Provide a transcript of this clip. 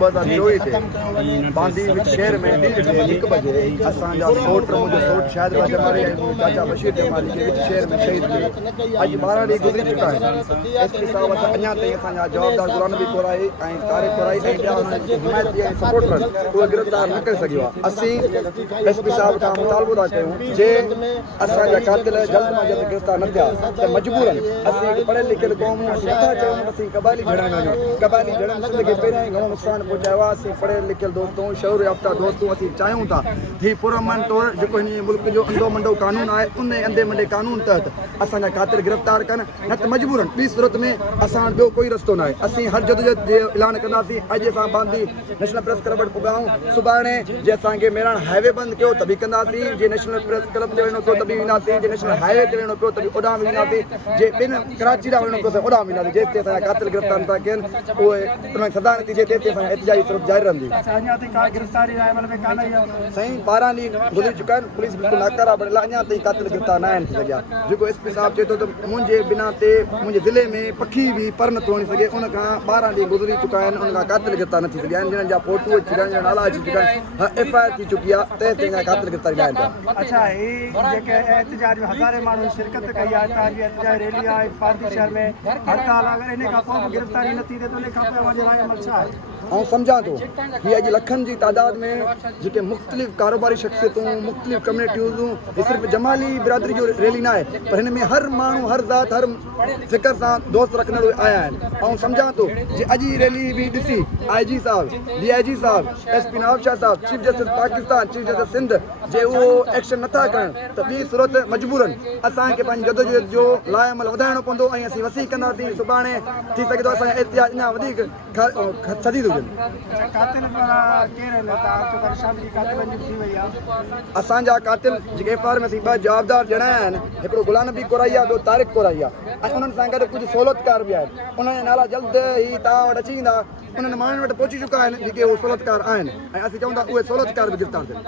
2024 ते बांदी विच शहर में 1 बजे असांजा सोट मुंहिंजो सोट शायद जमाली ऐं चाचा बशीर जमाली जे विच शहर में शहीद थी। अॼु 12 ॾींहं गुज़री चुका आहिनि। एसपी साहब असां अञा ताईं असांजा जवाबदार गुलाम नबी कोराई ऐं तारिक कोराई ऐं ॿिया हुननि हिमायती ऐं सपोर्टर उहे गिरफ़्तार न करे सघियो आहे। असीं एसपी साहब खां मुतालबो था कयूं जे असांजा कातिल जल्द मां जल्द गिरफ़्तार न थिया त मजबूरन असीं पढ़ियल लिखियल क़ौम असीं नथा चऊं असीं कबाइली झड़ण वञूं। कबाइली झड़ण सिंध खे पहिरियां ई घणो नुक़सानु पहुचायो आहे। असीं पढ़ियल लिखियल दोस्तूं शऊर याफ़्ता दोस्तूं असीं चाहियूं था ही पुरअमन तौरु जेको हिन मुल्क जो अंधो मंडो कानून आहे उन अंधे मंडे कानून तहत असांजा कातिल गिरफ़्तार कनि न त मजबूरन ॿी सूरत में असां ॿियो कोई रस्तो न आहे। असीं हर जदोजहद जो ऐलान कंदासीं। अॼु असां बांदी नेशनल प्रेस क्लब वटि पुॻाऊं। सुभाणे जे असांखे मेराण हाईवे बंदि कयो त बि कंदासीं। जे नेशनल प्रेस क्लब ते वञिणो पियो त बि वेंदासीं। जे नेशनल हाईवे ते वञिणो पियो त बि ओॾां बि वेंदासीं। जे ॿिनि कराची ॾांहुं वञिणो पियो त ओॾां बि वेंदासीं। जेसिताईं असांजा कातिल गिरफ़्तार नथा कनि उहे उनखे सदा नथी थिए तेसिताईं असांजी एहतिजाजी सूरत जारी रहंदी। साईं 12 ॾींहं गुज़री चुका आहिनि। पुलिस बिल्कुलु नाकारा बणियल आहे। अञा ताईं कातिल गिरफ़्तार न आहिनि थी सघिया। जेको एसपी साहब चए थो त मुंहिंजे बिना ते मुंहिंजे ज़िले में पखी बि पर नथो वञी सघे उन खां 12 ॾींहं गुज़री चुका आहिनि। उन खां कातिल गिरफ़्तार न थी सघिया आहिनि। जिन्हनि जा फोटू अची चुका आहिनि नाला अची चुका आहिनि FIR थी चुकी आहे तेसिताईं कातिल गिरफ़्तारी न आहिनि। अच्छा ही जेके एहतिजाज में हज़ारे माण्हू शिरकत कई आहे तव्हांजी एहतिजाज रैली आहे पार्टी शहर में हड़ताल अगरि इन खां पोइ गिरफ़्तारी न थी थिए त उन खां पोइ वञे अमल छा आहे? ऐं सम्झां थो हीअ अॼु लखनि जी तादाद में जेके मुख़्तलिफ़ कारोबारी शख़्सियतूं मुख़्तलिफ़ कम्यूनिटियूं हीअ सिर्फ़ु जमाली बिरादरी जो रैली न आहे पर हिन में हर माण्हू हर ज़ात हर फ़िक्र सां दोस्त रखंदड़ आया आहिनि। ऐं सम्झां थो जे अॼु जी रैली बि ॾिसी IG साहब DIG साहब SP नवाब शाह साहब chief justice Pakistan chief justice Sindh जे उहो एक्शन नथा कनि त ॿी सूरत मजबूरन असांखे पंहिंजी जदोजहद जो लाइअमल वधाइणो पवंदो ऐं असीं वसी कंदासीं। सुभाणे थी सघे थो असांजा एहतिजाज अञा वधीक सदी हुजनि। असांजा कातिल जेके FIR में असीं 2 जवाबदार ॼणाया आहिनि हिकिड़ो गुलाम नबी कोराई आहे ॿियो तारिक कोराई आहे ऐं उन्हनि सां गॾु कुझु सहूलियतकार बि आहिनि। उन्हनि जा नाला जल्द ई तव्हां वटि अची वेंदा। उन्हनि माण्हुनि वटि पहुची चुका आहिनि जेके उहे सहूलियतकार आहिनि ऐं असीं चऊं था उहे सहूलियतकार बि गिरफ़्तार थियनि।